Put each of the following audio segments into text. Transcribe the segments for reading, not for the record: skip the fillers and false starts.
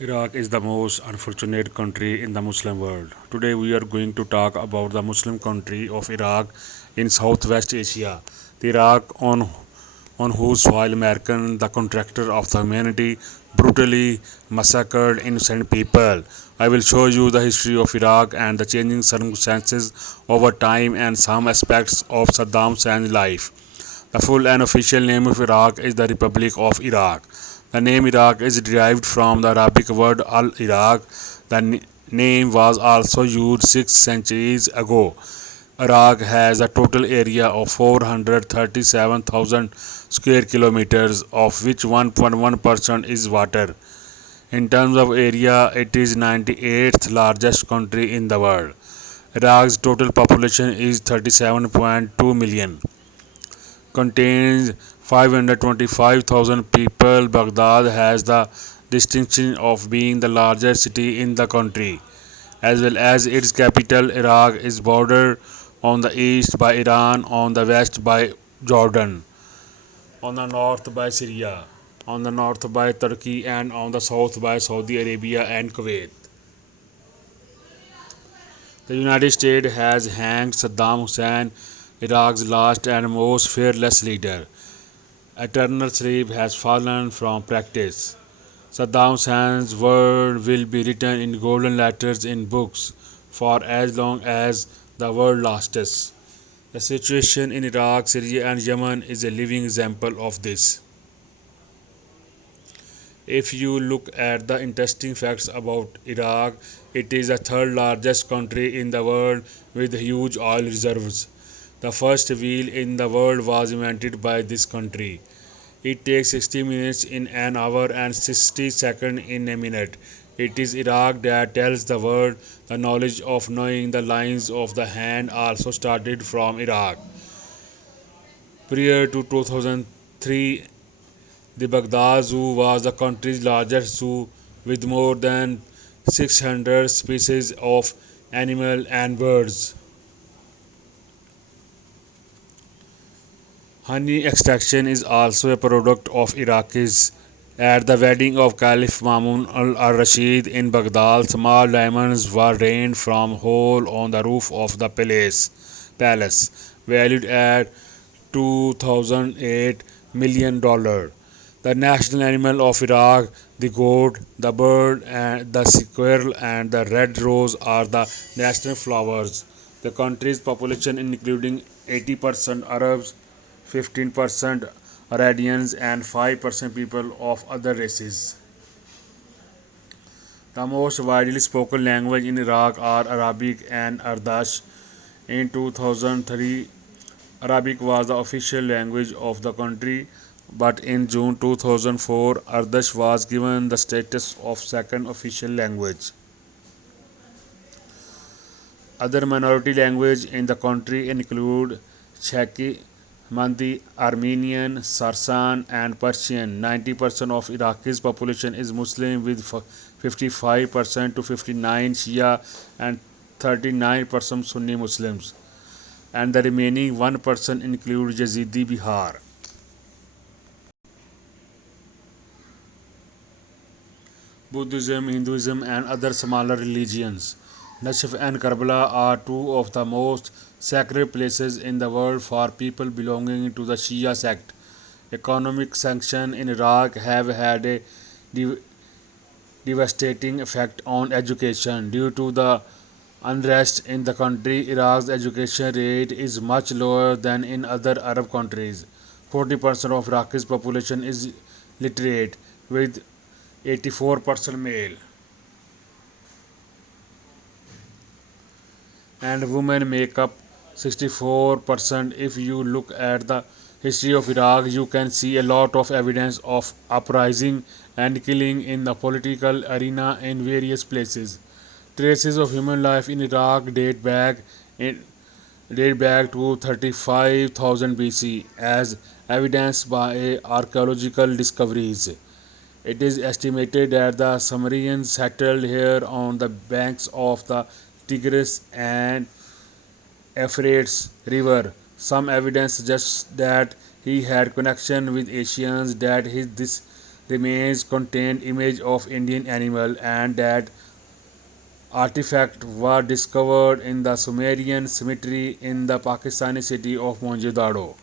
Iraq is the most unfortunate country in the Muslim world. Today we are going to talk about the Muslim country of Iraq in Southwest Asia. The Iraq on whose soil American, the contractor of the humanity, brutally massacred innocent people. I will show you the history of Iraq and the changing circumstances over time and some aspects of Saddam Hussein's life. The full and official name of Iraq is the Republic of Iraq. The name Iraq is derived from the Arabic word Al Iraq. The name was also used 6 centuries ago. Iraq has a total area of 437,000 square kilometers, of which 1.1% is water. In terms of area, it is 98th largest country in the world. Iraq's total population is 37.2 million, contains 525,000 people. Baghdad has the distinction of being the largest city in the country, as well as its capital. Iraq is bordered on the east by Iran, on the west by Jordan, on the north by Syria, on the north by Turkey, and on the south by Saudi Arabia and Kuwait. The United States has hanged Saddam Hussein, Iraq's last and most fearless leader. Eternal sleep has fallen from practice. Saddam Hussein's word will be written in golden letters in books for as long as the world lasts. The situation in Iraq, Syria, and Yemen is a living example of this. If you look at the interesting facts about Iraq, it is the third largest country in the world with huge oil reserves. The first wheel in the world was invented by this country. It takes 60 minutes in an hour and 60 seconds in a minute. It is Iraq that tells the world. The knowledge of knowing the lines of the hand also started from Iraq. Prior to 2003, the Baghdad Zoo was the country's largest zoo with more than 600 species of animals and birds. Honey extraction is also a product of Iraqis. At the wedding of Caliph Mamun al-Rashid in Baghdad, small diamonds were rained from a hole on the roof of the palace, valued at $2,008 million. The national animal of Iraq, the goat, the bird, and the squirrel, and the red rose are the national flowers. The country's population, including 80% Arabs, 15% Iranians, and 5% people of other races. The most widely spoken language in Iraq are Arabic and Ardash. In 2003, Arabic was the official language of the country, but in June 2004, Ardash was given the status of second official language. Other minority languages in the country include Czech, Mandi, Armenian, Sarsan, and Persian. 90% of Iraq's population is Muslim, with 55% to 59 Shia and 39% Sunni Muslims, and the remaining 1% include Yazidi Bihar. Buddhism, Hinduism, and other smaller religions. Najaf and Karbala are two of the most sacred places in the world for people belonging to the Shia sect. Economic sanctions in Iraq have had a dev- devastating effect on education. Due to the unrest in the country, Iraq's education rate is much lower than in other Arab countries. 40% of Iraq's population is literate, with 84% male, and women make up 64%. If you look at the history of Iraq, you can see a lot of evidence of uprising and killing in the political arena in various places. Traces of human life in Iraq in, date back to 35,000 BC, as evidenced by archaeological discoveries. It is estimated that the Sumerians settled here on the banks of the Tigris and Euphrates River. Some evidence suggests that he had connection with Asians, that this remains contained image of Indian animal, and that artifact were discovered in the Sumerian cemetery in the Pakistani city of Mohenjo-daro.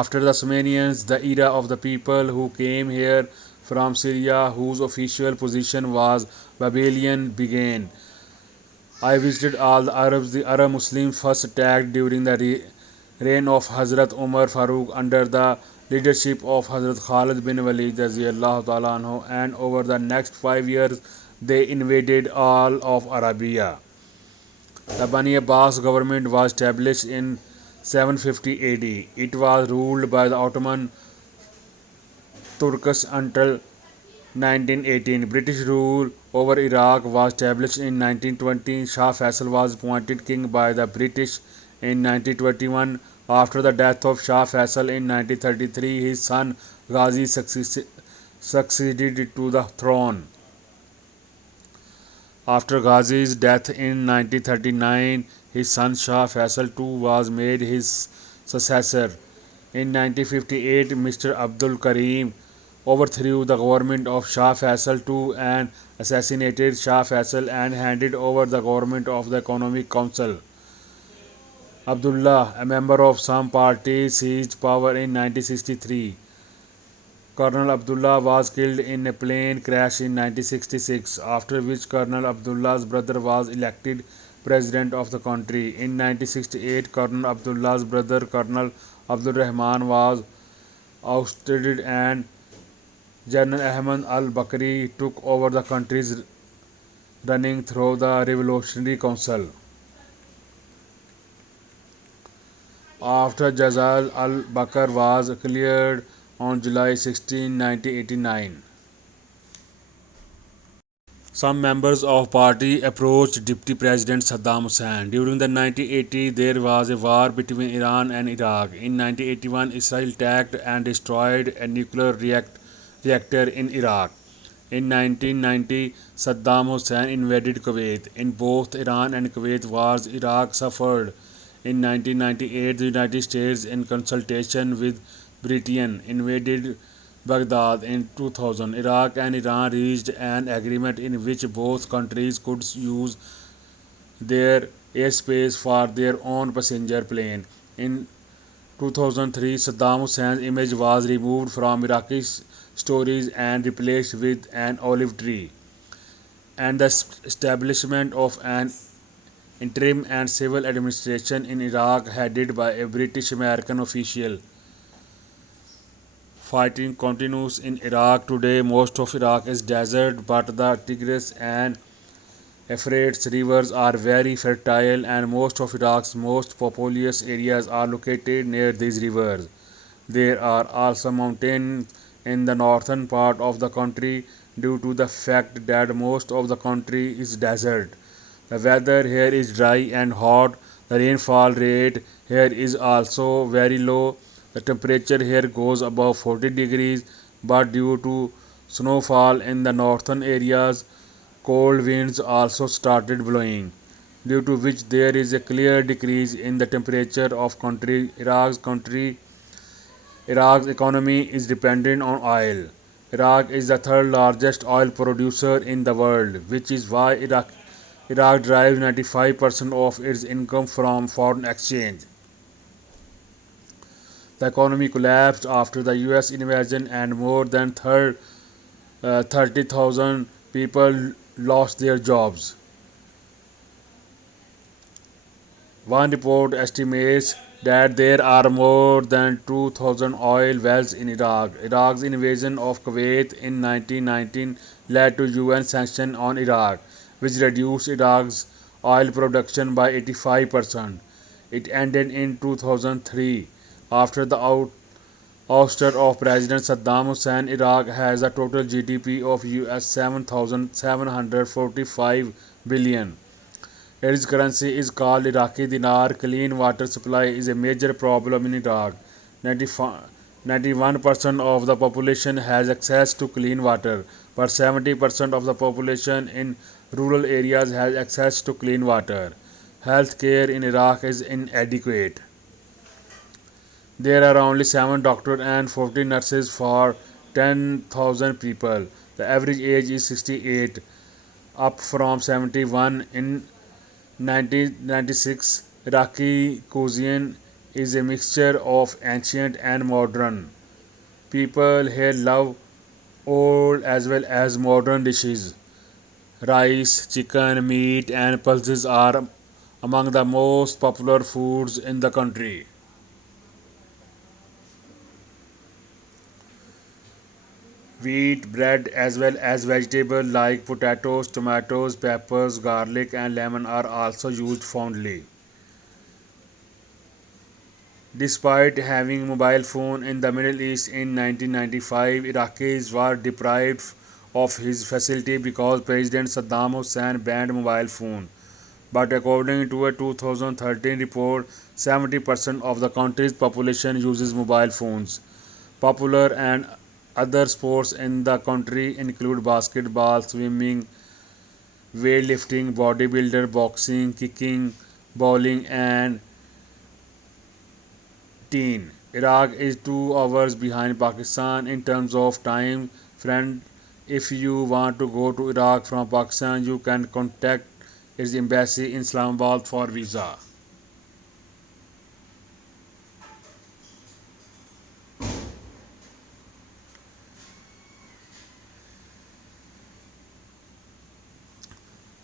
After the Sumerians, the era of the people who came here from Syria, whose official position was Babylonian, began. I visited all the Arabs. The Arab Muslims first attacked during the reign of Hazrat Umar Farooq under the leadership of Hazrat Khalid bin Walid ta'ala anhu, and over the next 5 years they invaded all of Arabia. The Bani Abbas government was established in 750 AD. It was ruled by the Ottoman Turks until 1918. British rule over Iraq was established in 1920. Shah Faisal was appointed king by the British in 1921. After the death of Shah Faisal in 1933, his son Ghazi succeeded to the throne. After Ghazi's death in 1939, his son Shah Faisal too was made his successor. In 1958, Mr. Abdul Karim overthrew the government of Shah Faisal II and assassinated Shah Faisal and handed over the government of the Economic Council. Abdullah, a member of some parties, seized power in 1963. Colonel Abdullah was killed in a plane crash in 1966, after which Colonel Abdullah's brother was elected president of the country. In 1968, Colonel Abdullah's brother, Colonel Abdul Rahman, was ousted and General Ahmad al-Bakri took over the country's running through the Revolutionary Council. After Jazal al-Bakr was cleared on July 16, 1989, some members of party approached Deputy President Saddam Hussein. During the 1980s, there was a war between Iran and Iraq. In 1981, Israel attacked and destroyed a nuclear reactor in Iraq. In 1990, Saddam Hussein invaded Kuwait. In both Iran and Kuwait wars, Iraq suffered. In 1998, the United States, in consultation with Britain, invaded Baghdad. In 2000, Iraq and Iran reached an agreement in which both countries could use their airspace for their own passenger plane. In 2003, Saddam Hussein's image was removed from Iraqi stories and replaced with an olive tree, and the establishment of an interim and civil administration in Iraq headed by a British American official. Fighting continues in Iraq today. Most of Iraq is desert, but the Tigris and Euphrates rivers are very fertile, and most of Iraq's most populous areas are located near these rivers. There are also mountains in the northern part of the country due to the fact that most of the country is desert. The weather here is dry and hot. The rainfall rate here is also very low. The temperature here goes above 40 degrees, but due to snowfall in the northern areas, cold winds also started blowing, due to which there is a clear decrease in the temperature of country. Iraq's economy is dependent on oil. Iraq is the third largest oil producer in the world, which is why Iraq derives 95% of its income from foreign exchange. The economy collapsed after the US invasion and more than 30,000 people lost their jobs. One report estimates that there are more than 2,000 oil wells in Iraq. Iraq's invasion of Kuwait in 1919 led to UN sanctions on Iraq, which reduced Iraq's oil production by 85%. It ended in 2003. After the ouster of President Saddam Hussein, Iraq has a total GDP of US 7,745 billion. Its currency is called Iraqi dinar. Clean water supply is a major problem in Iraq. 91% of the population has access to clean water, but 70% of the population in rural areas has access to clean water. Health care in Iraq is inadequate. There are only 7 doctors and 40 nurses for 10,000 people. The average age is 68, up from 71 in 1996. Iraqi cuisine is a mixture of ancient and modern. People here love old as well as modern dishes. Rice, chicken, meat, and pulses are among the most popular foods in the country. Wheat, bread, as well as vegetables like potatoes, tomatoes, peppers, garlic, and lemon are also used fondly. Despite having mobile phone in the Middle East in 1995, Iraqis were deprived of his facility because President Saddam Hussein banned mobile phone. But according to a 2013 report, 70% of the country's population uses mobile phones. Popular and other sports in the country include basketball, swimming, weightlifting, bodybuilder, boxing, kicking, bowling, and teen. Iraq is 2 hours behind Pakistan in terms of time. Friend, if you want to go to Iraq from Pakistan, you can contact its embassy in Islamabad for visa.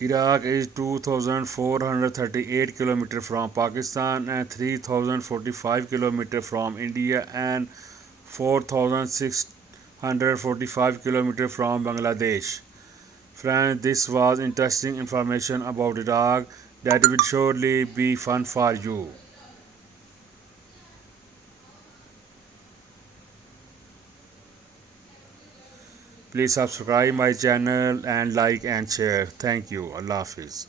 Iraq is 2,438 km from Pakistan and 3,045 km from India and 4,645 km from Bangladesh. Friends, this was interesting information about Iraq that will surely be fun for you. Please subscribe my channel and like and share. Thank you. Allah Hafiz.